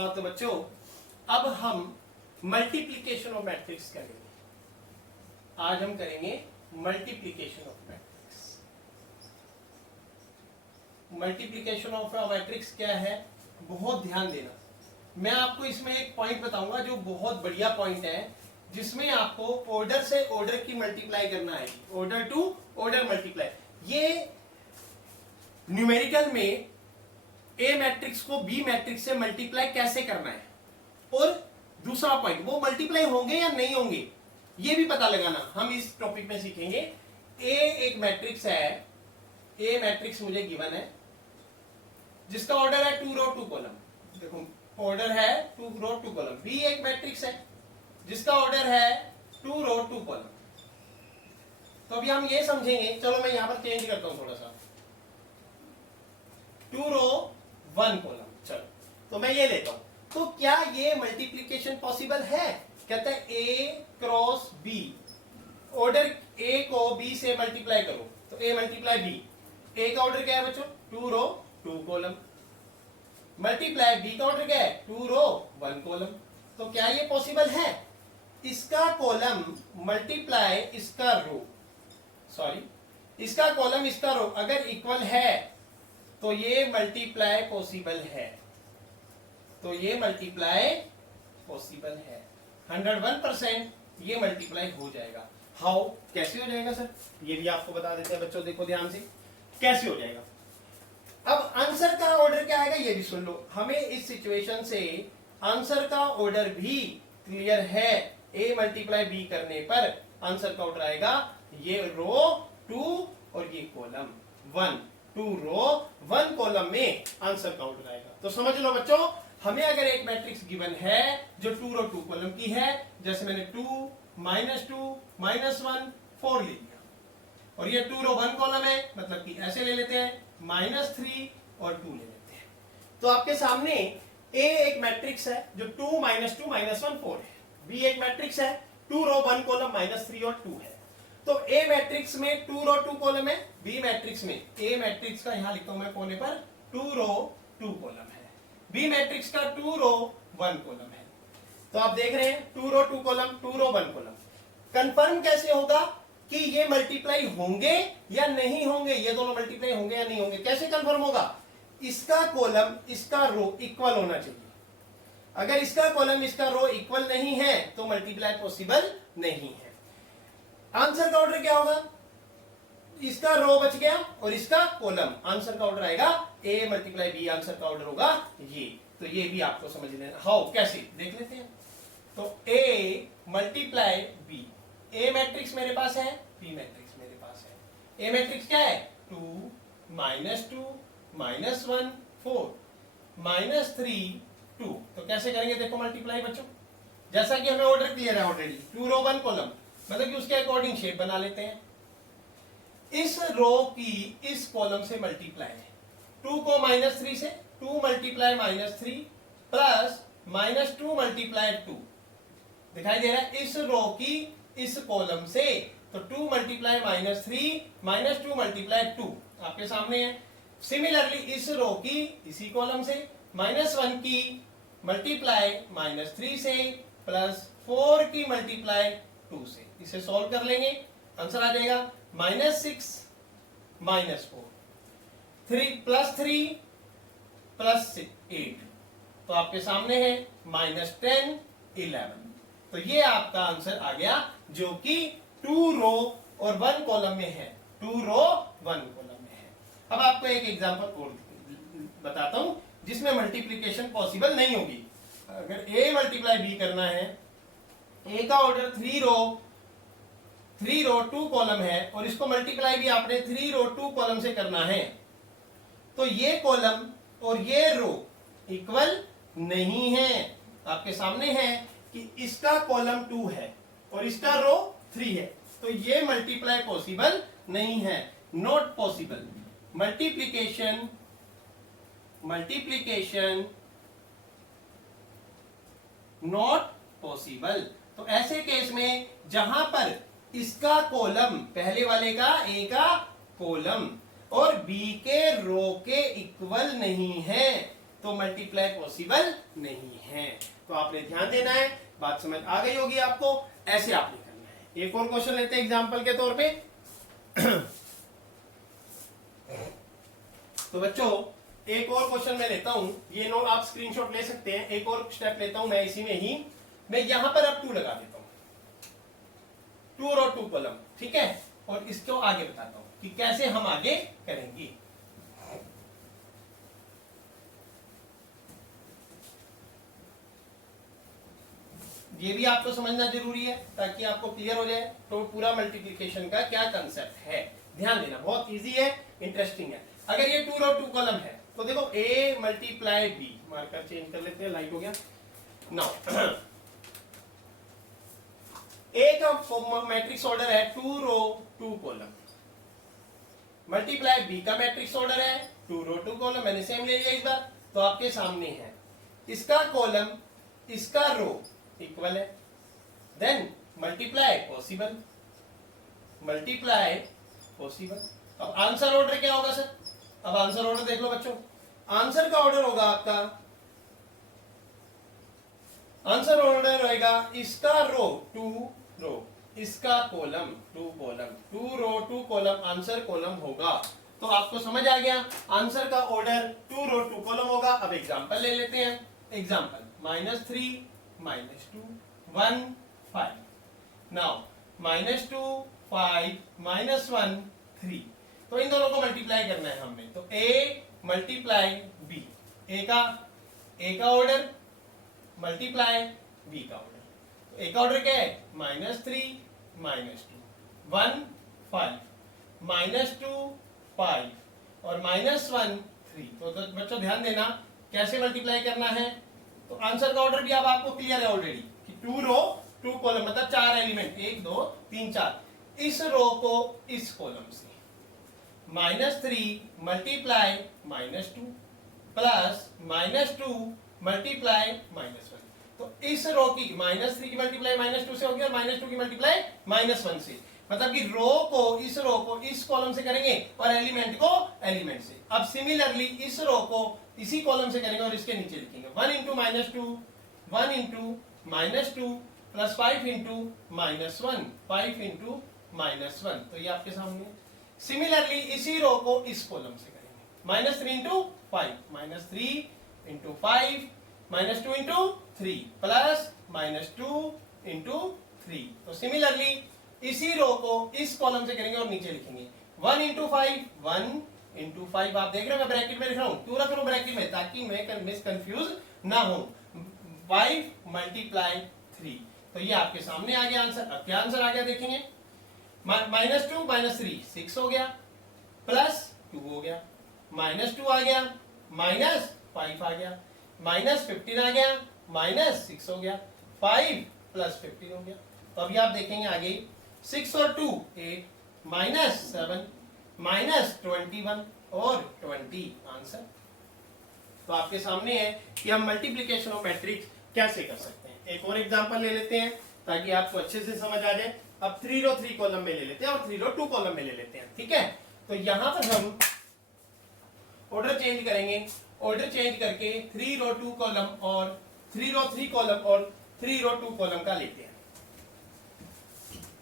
हाँ तो बच्चों अब हम मल्टीप्लिकेशन ऑफ मैट्रिक्स करेंगे। आज हम करेंगे multiplication of matrix. Multiplication of matrix क्या है, बहुत ध्यान देना। मैं आपको इसमें एक पॉइंट बताऊंगा जो बहुत बढ़िया पॉइंट है, जिसमें आपको ऑर्डर से ऑर्डर की मल्टीप्लाई करना है, ऑर्डर टू ऑर्डर मल्टीप्लाई। ये न्यूमेरिकल में ए मैट्रिक्स को बी मैट्रिक्स से मल्टीप्लाई कैसे करना है, और दूसरा पॉइंट वो मल्टीप्लाई होंगे या नहीं होंगे ये भी पता लगाना हम इस टॉपिक में सीखेंगे। ए एक मैट्रिक्स है, ए मैट्रिक्स मुझे गिवन है जिसका ऑर्डर है 2 रो 2 कॉलम। देखो ऑर्डर है 2 रो 2 कॉलम। बी एक मैट्रिक्स है जिसका ऑर्डर है 2 रो 2 कॉलम। तो अभी हम ये समझेंगे, चलो मैं यहां पर चेंज करता हूं थोड़ा सा, 2 रो 1 कॉलम। चलो तो मैं ये लेता हूं। तो क्या ये मल्टीप्लिकेशन पॉसिबल है? कहता है ए क्रॉस बी, ऑर्डर ए को बी से मल्टीप्लाई करो तो ए मल्टीप्लाई बी। ए का ऑर्डर क्या है बच्चों? 2 रो 2 कॉलम। मल्टीप्लाई बी का ऑर्डर क्या है? 2 रो 1 कॉलम। तो क्या ये पॉसिबल है? इसका कॉलम मल्टीप्लाई इसका रो, सॉरी इसका कॉलम इसका रो अगर इक्वल है तो ये मल्टीप्लाई पॉसिबल है, तो ये मल्टीप्लाई पॉसिबल है। 101% ये मल्टीप्लाई हो जाएगा। हाउ, कैसे हो जाएगा सर? ये भी आपको बता देते हैं बच्चों, देखो ध्यान से कैसे हो जाएगा। अब आंसर का ऑर्डर क्या आएगा ये भी सुन लो। हमें इस सिचुएशन से आंसर का ऑर्डर भी क्लियर है। ए मल्टीप्लाई बी करने पर आंसर का ऑर्डर आएगा ये रो 2 और ये कॉलम 1। 2 रो 1 कॉलम में आंसर का ऑर्डर आएगा। तो समझ लो बच्चों, हमें अगर एक मैट्रिक्स गिवन है जो 2 रो 2 कॉलम की है, जैसे मैंने 2 -2 -1 4 ले लिया, और ये 2 रो 1 कॉलम है, मतलब कि ऐसे ले लेते हैं -3 और 2 ले लेते हैं। तो आपके सामने ए एक मैट्रिक्स है जो 2 -2 -1 4 है। बी एक मैट्रिक्स है 2 रो 1 कॉलम -3 और 2 है। तो ए मैट्रिक्स में 2 रो 2 कॉलम है, बी मैट्रिक्स में, ए मैट्रिक्स का यहां लिखता हूं मैं कोने पर 2 रो 2 कॉलम है, बी मैट्रिक्स का 2 रो 1 कॉलम है। तो आप देख रहे हैं 2 रो 2 कॉलम 2 रो 1 कॉलम। कंफर्म कैसे होगा कि ये मल्टीप्लाई होंगे या नहीं होंगे, ये दोनों मल्टीप्लाई होंगे या नहीं होंगे? कैसे कंफर्म होगा? इसका कॉलम इसका रो इक्वल होना चाहिए। अगर इसका कॉलम इसका रो इक्वल नहीं है तो मल्टीप्लाई पॉसिबल नहीं है। आंसर का ऑर्डर क्या होगा? इसका रो बच गया और इसका कॉलम, आंसर का ऑर्डर आएगा ए मल्टीप्लाई बी, आंसर का ऑर्डर होगा ये। तो ये भी आपको समझ लेना। हाउ, कैसे देख लेते हैं। तो A multiply B, A matrix मेरे पास है, बी मैट्रिक्स मेरे पास है। ए मैट्रिक्स क्या है? 2 -2 -1 4 -3 2। तो कैसे करेंगे देखो मल्टीप्लाई बच्चों, जैसा कि हमें ऑर्डर क्लियर है ऑलरेडी, 2 रो 1 कॉलम, मतलब कि उसके अकॉर्डिंग शेप बना लेते हैं। इस रो की इस कॉलम से मल्टीप्लाई है, 2 को -3 से, 2 मल्टीप्लाई -3 प्लस -2 मल्टीप्लाई 2। दिखाई दे रहा है? इस रो की इस कॉलम से, तो 2 मल्टीप्लाई -3 -2 मल्टीप्लाई 2 आपके सामने है। सिमिलरली इस रो की इसी कॉलम से, -1 की मल्टीप्लाई -3 से प्लस 4 की मल्टीप्लाई 2 से, इसे सॉल्व कर लेंगे, आंसर आ जाएगा -6 -4 3 प्लस 8। तो आपके सामने है -10 11। तो ये आपका आंसर आ गया जो कि 2 रो और 1 कॉलम में है, 2 रो 1 कॉलम में है। अब आपको एक एग्जांपल और बताता हूं जिसमें मल्टीप्लिकेशन पॉसिबल नहीं होगी। अगर ए मल्टीप्लाई बी करना है, ए का ऑर्डर 3 रो 2 कॉलम है और इसको मल्टीप्लाई भी आपने 3 रो 2 कॉलम से करना है, तो ये कॉलम और ये रो इक्वल नहीं है। आपके सामने है कि इसका कॉलम 2 है और इसका रो 3 है, तो ये मल्टीप्लाई पॉसिबल नहीं है, not possible. Multiplication not possible. तो ऐसे केस में जहां पर इसका कॉलम, पहले वाले का ए का कॉलम और बी के रो के इक्वल नहीं है, तो मल्टीप्लाई पॉसिबल नहीं है। तो आपने ध्यान देना है, बात समझ आ गई होगी आपको, ऐसे आपने करना है। एक और क्वेश्चन लेते हैं एग्जाम्पल के तौर पे। तो बच्चों एक और क्वेश्चन मैं लेता हूं, ये नोट आप स्क्रीनशॉट ले सकते हैं। एक और स्टेप लेता हूं मैं इसी में ही, मैं यहां पर अब 2 लगा देता हूं, 2 रो 2 कॉलम, ठीक है। और इसको आगे बताता हूं कि कैसे हम आगे करेंगे। ये भी आपको समझना जरूरी है ताकि आपको क्लियर हो जाए तो पूरा मल्टीप्लिकेशन का क्या कंसेप्ट है। ध्यान देना, बहुत इजी है, इंटरेस्टिंग है। अगर ये 2 रो 2 कॉलम है तो देखो a multiply b, marker change कर लेते हैं, लाइट हो गया। नाउ a का मैट्रिक्स ऑर्डर है 2 रो 2 कॉलम, मल्टीप्लाई b का मैट्रिक्स ऑर्डर है 2 रो 2 कॉलम। मैंने सेम ले लिया इस बार, तो आपके सामने है इसका कॉलम इसका रो इक्वल है, then multiply possible, multiply possible. अब आंसर ऑर्डर क्या होगा सर? अब आंसर ऑर्डर देख लो बच्चों, आंसर का ऑर्डर होगा आपका, आंसर ऑर्डर रहेगा इसका रो 2 रो, इसका कॉलम 2 कॉलम, 2 रो 2 कॉलम आंसर कॉलम होगा। तो आपको समझ आ गया, आंसर का ऑर्डर 2 रो 2 कॉलम होगा। अब एग्जांपल ले लेते हैं, एग्जांपल -3 -2 1 5। नाउ -2 5 -1 3, तो इन दोनों को मल्टीप्लाई करना है हमने। तो a मल्टीप्लाई b, a का ऑर्डर मल्टीप्लाई b का ऑर्डर। a का ऑर्डर क्या है? -3 -2 1 5 -2 5 और -1 3। तो बच्चों ध्यान देना कैसे मल्टीप्लाई करना है। तो आंसर का ऑर्डर भी अब आपको क्लियर है ऑलरेडी कि 2 रो 2 कॉलम मतलब 4 एलिमेंट 1 2 3 4, इस रो को इस कॉलम से -3 मल्टीप्लाई -2 प्लस -2 मल्टीप्लाई -1। तो इस रो की -3 की मल्टीप्लाई -2 से होगी और -2 की मल्टीप्लाई -1 से, मतलब कि रो को इस कॉलम से करेंगे और एलिमेंट को एलिमेंट से। अब सिमिलरली इस रो को इसी कॉलम से करेंगे और इसके नीचे लिखेंगे 1 into -2 1 into -2 plus 5 into -1 5 into -1। तो ये आपके सामने। सिमिलरली इसी रो को इस कॉलम से करेंगे -3 into 5 -3 into 5 -2 into 3 plus -2 into 3। तो सिमिलरली इसी रो को इस कॉलम से करेंगे और नीचे लिखेंगे 1 इंटू 5 1 इंटू 5। आप देख रहे हो मैं ब्रैकेट में लिख रहा हूं, क्यों रख रहा हूं ब्रैकेट में? ताकि मैं मिस कंफ्यूज ना हो। 5 मल्टीप्लाई 3, तो ये आपके सामने आ गया आंसर। अब क्या आंसर आ गया देखेंगे, -2 -3 6 हो गया, प्लस 2 हो गया, -2 आ गया, -5 आ गया, -15 आ गया, -6 हो गया, 5 प्लस 15 हो गया। तो अभी आप देखेंगे आगे 6 और 2 8 -7 -21 और 20 आंसर। तो आपके सामने है कि हम मल्टीप्लिकेशन ऑफ मैट्रिक्स कैसे कर सकते हैं। एक और एग्जांपल ले लेते हैं ताकि आपको अच्छे से समझ आ जाए। अब 3 रो 3 कॉलम में ले लेते हैं और 3 रो 2 कॉलम में ले लेते हैं, ठीक है। तो यहां पर हम ऑर्डर चेंज करेंगे, ऑर्डर चेंज करके 3 रो 2 कॉलम और 3 रो 3 कॉलम और 3 रो 2 कॉलम का लेते हैं।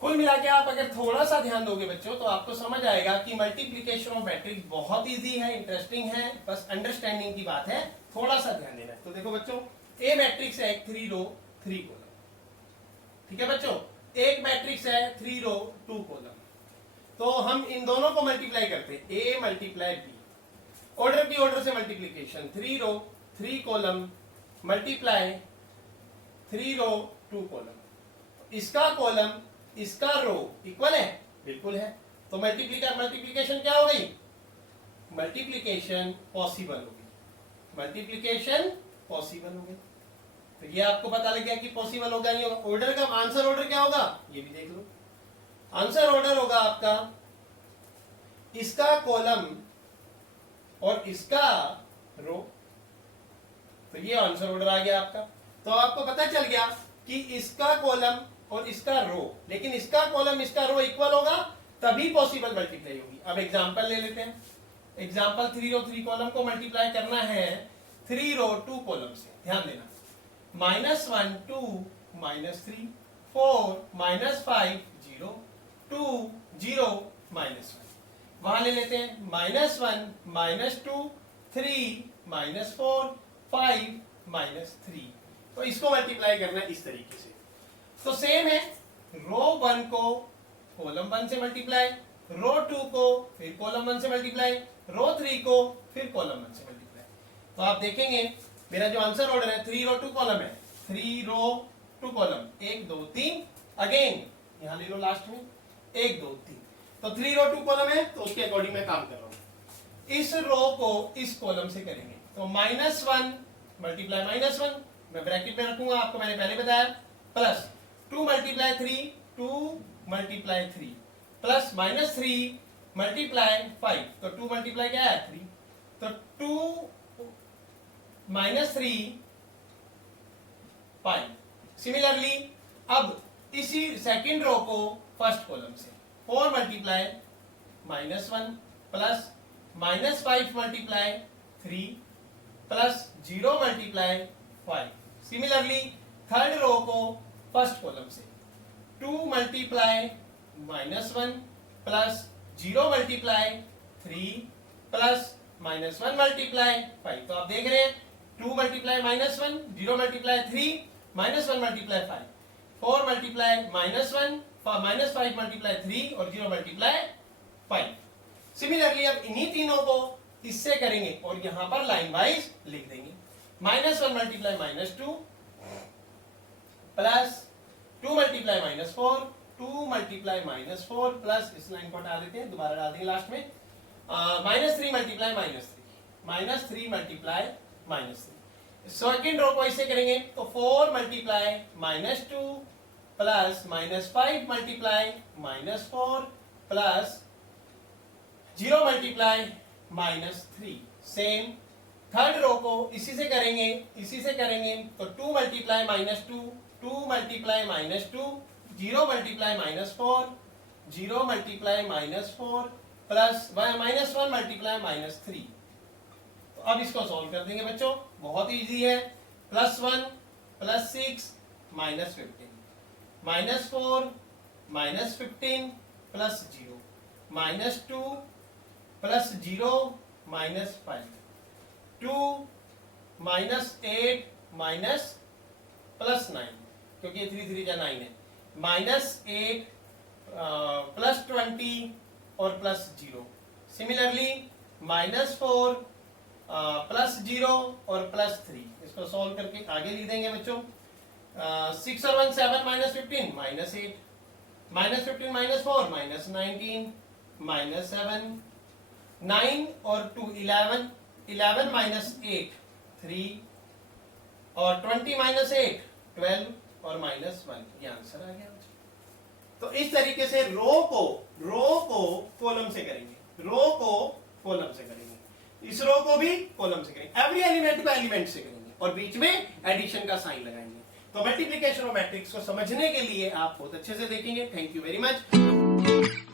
कुल मिला के आप अगर थोड़ा सा ध्यान दोगे बच्चों तो आपको समझ आएगा कि मल्टीप्लिकेशन ऑफ मैट्रिक्स बहुत इजी है, इंटरेस्टिंग है, बस अंडरस्टैंडिंग की बात है, थोड़ा सा ध्यान देना है। तो देखो बच्चों, ए मैट्रिक्स है 3 रो 3 कॉलम, ठीक है बच्चों। एक मैट्रिक्स है 3 रो 2 कॉलम, तो हम इन दोनों को मल्टीप्लाई करते हैं, ए मल्टीप्लाई बी, ऑर्डर की ऑर्डर से मल्टीप्लीकेशन, 3 रो 3 कॉलम मल्टीप्लाई 3 रो 2 कॉलम, इसका कॉलम इसका रो इक्वल है, बिल्कुल है। तो मल्टीप्लीकेशन क्या हो गई? मल्टीप्लीकेशन पॉसिबल हो गई, मल्टीप्लीकेशन पॉसिबल हो गई। तो ये आपको पता लग गया कि पॉसिबल होगा नहीं होगा। ऑर्डर का आंसर ऑर्डर क्या होगा ये भी देख लो। आंसर ऑर्डर होगा आपका इसका कॉलम और इसका रो, तो ये आंसर ऑर्डर आ गया आपका। तो आपको पता चल गया कि इसका कॉलम और इसका रो, लेकिन इसका कॉलम इसका रो इक्वल होगा तभी पॉसिबल मल्टीप्लाई होगी। अब एग्जांपल ले लेते हैं। एग्जांपल 3 रो 3 कॉलम को मल्टीप्लाई करना है 3 रो 2 कॉलम से, ध्यान देना, -1 2 -3 4 -5 0 2 0 -1, वहां ले लेते हैं -1 -2 3 -4 5 -3, तो इसको मल्टीप्लाई करना है इस तरीके से। तो सेम है, रो 1 को कॉलम 1 से मल्टीप्लाई, रो 2 को फिर कॉलम 1 से मल्टीप्लाई, रो 3 को फिर कॉलम 1 से मल्टीप्लाई। तो आप देखेंगे मेरा जो आंसर ऑर्डर है 3 रो 2 कॉलम है, 3 रो 2 कॉलम 1 2 3, अगेन यहां ले लो लास्ट में 1 2 3, तो 3 रो 2 कॉलम है, तो उसके अकॉर्डिंग मैं काम कर रहा हूं। इस रो को इस कॉलम से करेंगे, तो -1 मल्टीप्लाई -1 मैं ब्रैकेट में रखूंगा, आपको मैंने पहले बताया, plus 2 multiply 3 2 multiply 3 plus -3 multiply 5, तो 2 मल्टीप्लाई क्या है 3, तो 2 -3 5। सिमिलरली अब इसी सेकंड रो को फर्स्ट कॉलम से 4 multiply -1 plus -5 multiply 3 plus 0 multiply 5। Similarly third row को फर्स्ट कॉलम से 2 multiply -1 plus 0 multiply 3 plus -1 multiply 5। तो आप देख रहे हैं 2 multiply -1 0 multiply 3 -1 multiply 5, 4 multiply -1 -5 multiply 3 और 0 मल्टीप्लाई 5। सिमिलरली अब इन्हीं तीनों को इससे करेंगे और यहां पर लाइन वाइज लिख देंगे, -1 multiply -2 plus 2 multiply -4 2 multiply -4 plus इस लाइन को हटा देते हैं, दोबारा डाल देंगे लास्ट में, -3 मल्टीप्लाई -3 मल्टीप्लाई -3। सेकंड रो को इससे करेंगे तो 4 multiply -2 plus -5 multiply -4 plus 0 multiply -3। Same third row को इसी से करेंगे तो 2 multiply -2 2 multiply -2 0 multiply -4 0 multiply -4 plus -1 multiply -3। तो अब इसको सॉल्व कर देंगे बच्चों, बहुत इजी है, +1 +6 -15 -4 -15 प्लस 0 -2 प्लस 0 -5 2 -8 माइनस प्लस 9, क्योंकि ये 3 3 जा 9 है, -8 प्लस 20 और प्लस 0। सिमिलरली -4 प्लस 0 और प्लस 3, इसको सॉल्व करके आगे लिख देंगे बच्चों, 6 और 1 7 -15 -8 -15 -4 -19 -7 9 और 2 11 11 -8 3 और 20 -8 12 और -1, ये आंसर आ गया। तो इस तरीके से रो को कॉलम से करेंगे, इस रो को भी कॉलम से करेंगे, एवरी एलिमेंट को एलिमेंट से करेंगे और बीच में एडिशन का साइन लगाएंगे। तो मल्टीप्लिकेशन ऑफ मैट्रिक्स को समझने के लिए आप बहुत अच्छे से देखेंगे। Thank you very much.